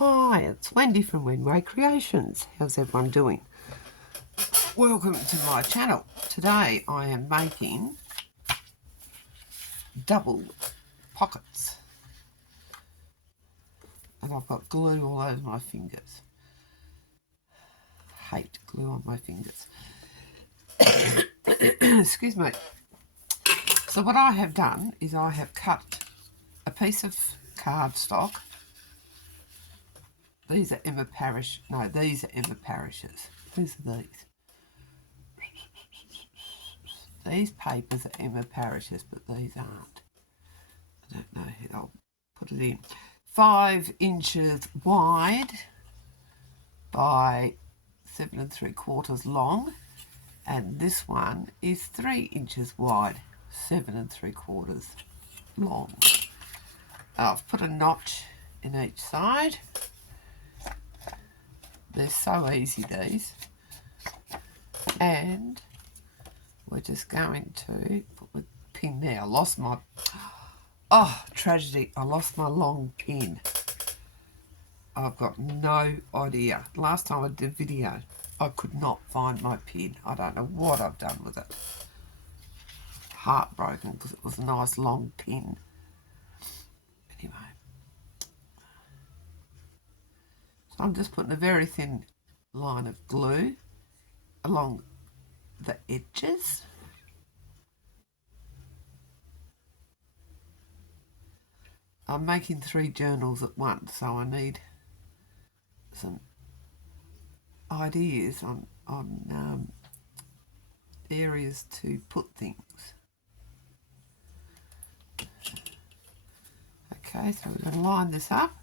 Hi, it's Wendy from Wenway Creations. How's everyone doing? Welcome to my channel. Today I am making double pockets. And I've got glue all over my fingers. Hate glue on my fingers. Excuse me. So what I have done is I have cut a piece of cardstock. These are Emma Parrish. No, these are Emma Parrish's. These are these. These papers are Emma Parrish's, but these aren't. I don't know. I'll put it in. 5 inches wide by 7 3/4 long, and this one is 3 inches wide, 7 3/4 long. I've put a notch in each side. They're so easy, these. And we're just going to put the pin there. I lost my, tragedy, I lost my long pin. I've got no idea. Last time I did a video, I could not find my pin. I don't know what I've done with it. Heartbroken because it was a nice long pin. Anyway. So I'm just putting a very thin line of glue along the edges. I'm making 3 journals at once, so I need some ideas on areas to put things. Okay, so we're going to line this up.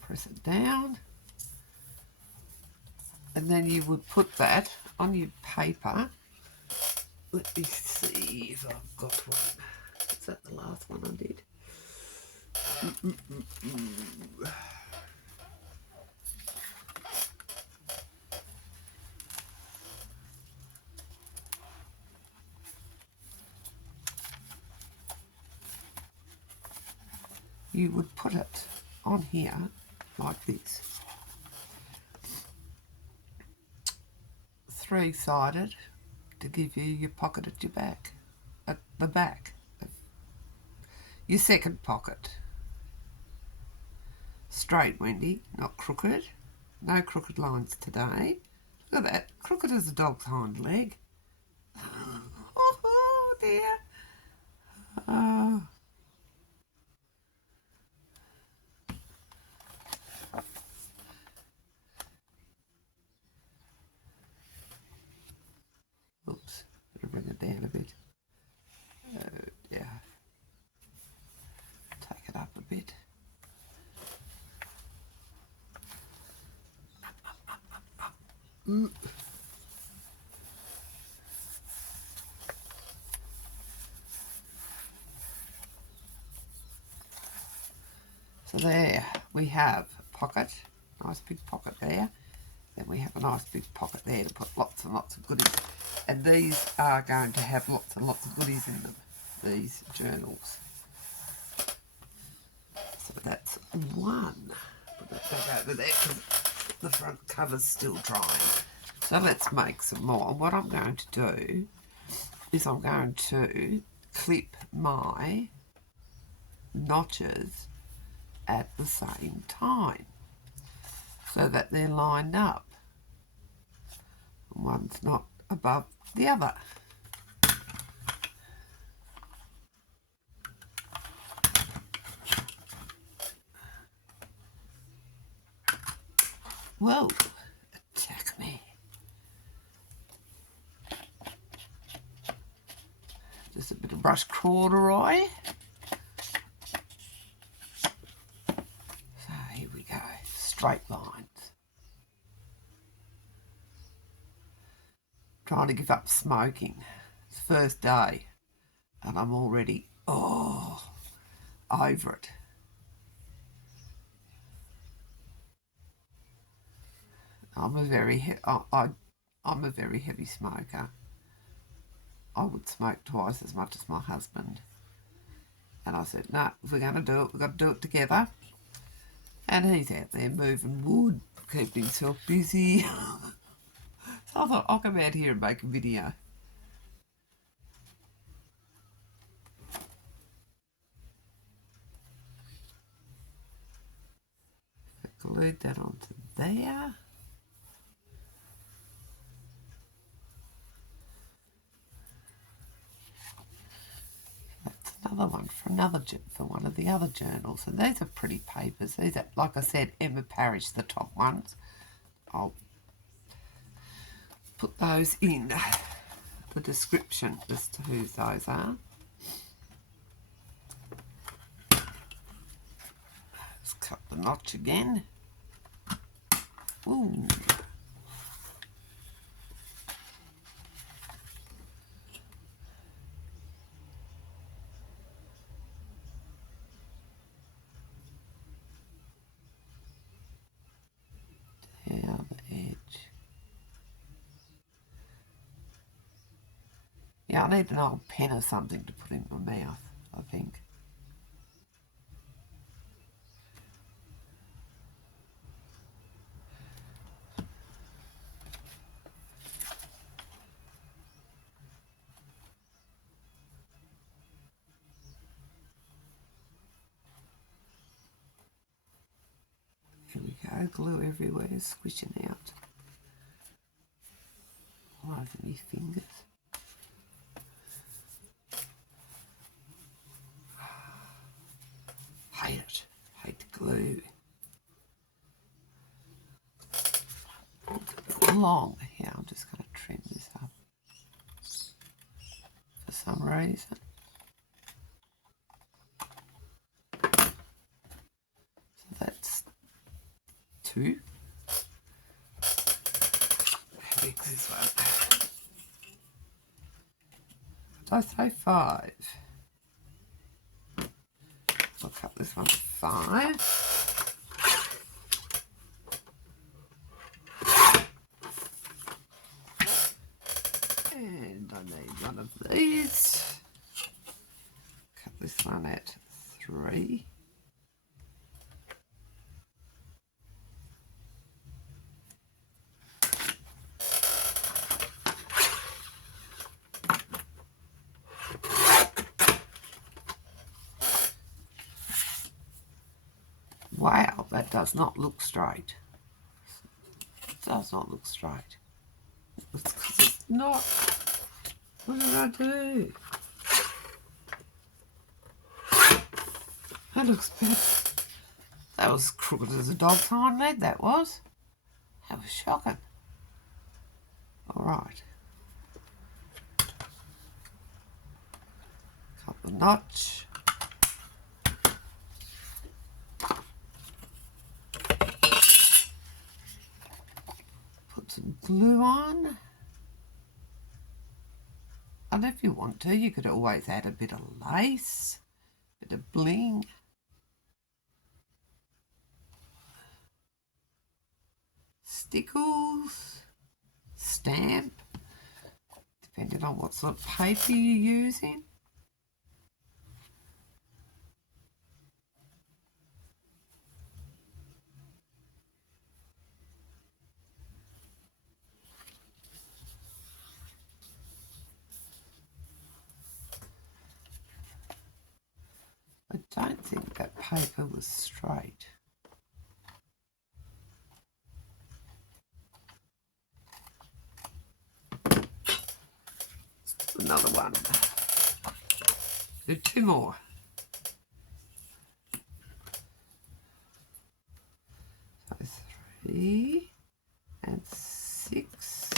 Press it down. And then you would put that on your paper. Let me see if I've got one. Is that the last one I did? You would put it on here like this. 3-sided to give you your pocket at your back, at the back of your second pocket. Straight, Wendy, not crooked. No crooked lines today. Look at that, crooked as a dog's hind leg. Oh dear. Oh. Oops, better bring it down a bit. Oh dear. Take it up a bit. So there we have a pocket, nice big pocket there. Then we have a nice big pocket there to put lots and lots of goodies. And these are going to have lots and lots of goodies in them, these journals. So that's one. Put that back over there because the front cover's still drying. So let's make some more. And what I'm going to do is I'm going to clip my notches at the same time so that they're lined up. One's not above the other. Whoa, attack me. Just a bit of brush corduroy. So here we go, straight lines. Trying to give up smoking. It's the first day and I'm already, over it. I'm a very, I I'm a very heavy smoker. I would smoke twice as much as my husband. And I said, no, if we're going to do it, we've got to do it together. And he's out there moving wood, keeping himself busy. So I thought, I'll come out here and make a video. I glued that onto there. Another one for one of the other journals, and these are pretty papers. These are, like I said, Emma Parrish, the top ones. I'll put those in the description as to who those are. Let's cut the notch again. Ooh. Down the edge. Yeah, I need an old pen or something to put in my mouth, I think. Here we go, glue everywhere, squishing out all over my fingers. Hate it. Hate glue. It's long. Here, I'm just going to trim this up for some reason. So that's 2. How big is this one? Did I say 5? I'll cut this one to 5. And I need one of these. Cut this one at 3. Wow, that does not look straight. It does not look straight. It's 'cause it's not. What did I do? That looks better. That was crooked as a dog's hind leg, that was. That was shocking. Alright. Cut the notch. Put some glue on. And if you want to, you could always add a bit of lace, a bit of bling. Stickles, stamp, depending on what sort of paper you're using. I don't think that paper was straight. Another one. Do 2 more. So 3 and 6.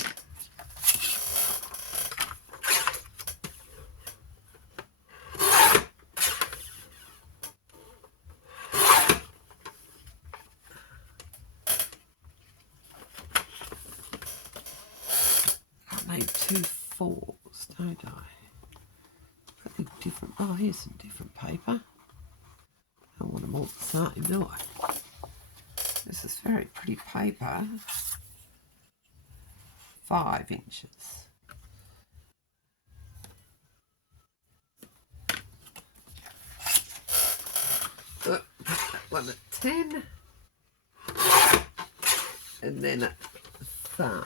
I need 2 4s, don't I? Pretty different. Oh, here's some different paper. I don't want them all the same, do I? This is very pretty paper. 5 inches. Put that one at 10 and then at 5.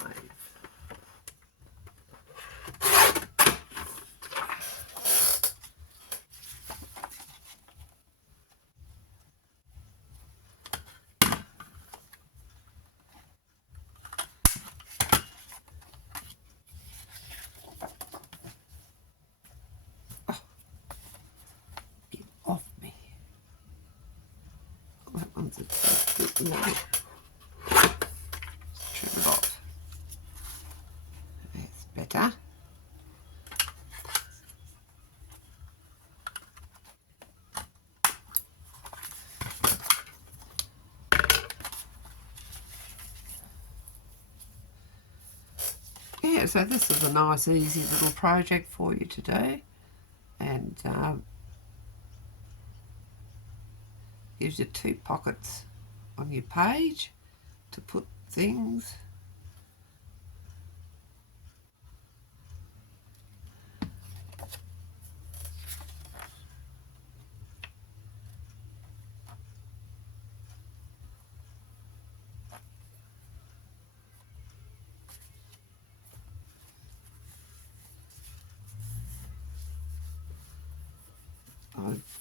Off me. That one's a bit long. Just trim it off. That's better. Yeah, so this is a nice, easy little project for you to do, and gives you 2 pockets on your page to put things.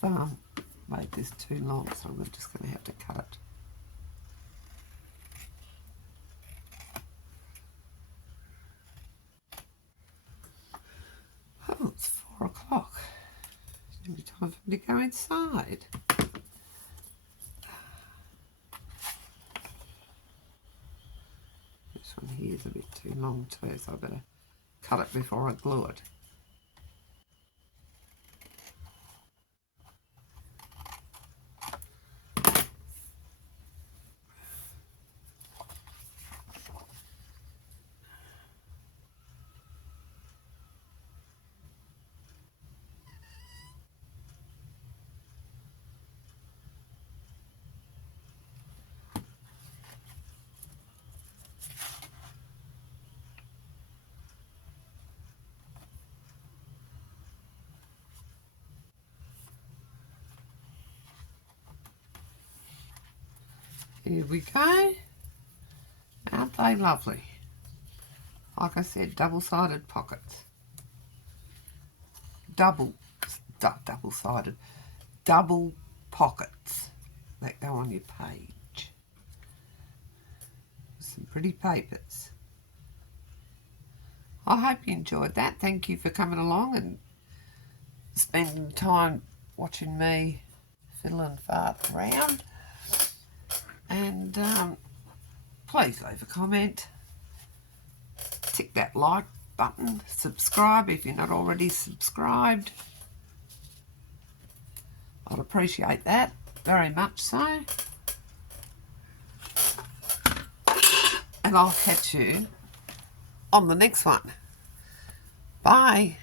I've made this too long, so I'm just going to have to cut it. Oh, it's 4 o'clock. It's nearly time for me to go inside. This one here is a bit too long too, so I better cut it before I glue it. Here we go. Aren't they lovely? Like I said, double-sided pockets. Double-sided. Double pockets that go on your page. Some pretty papers. I hope you enjoyed that. Thank you for coming along and spending time watching me fiddle and fart around. And please leave a comment, tick that like button, subscribe if you're not already subscribed. I'd appreciate that very much so. And I'll catch you on the next one. Bye.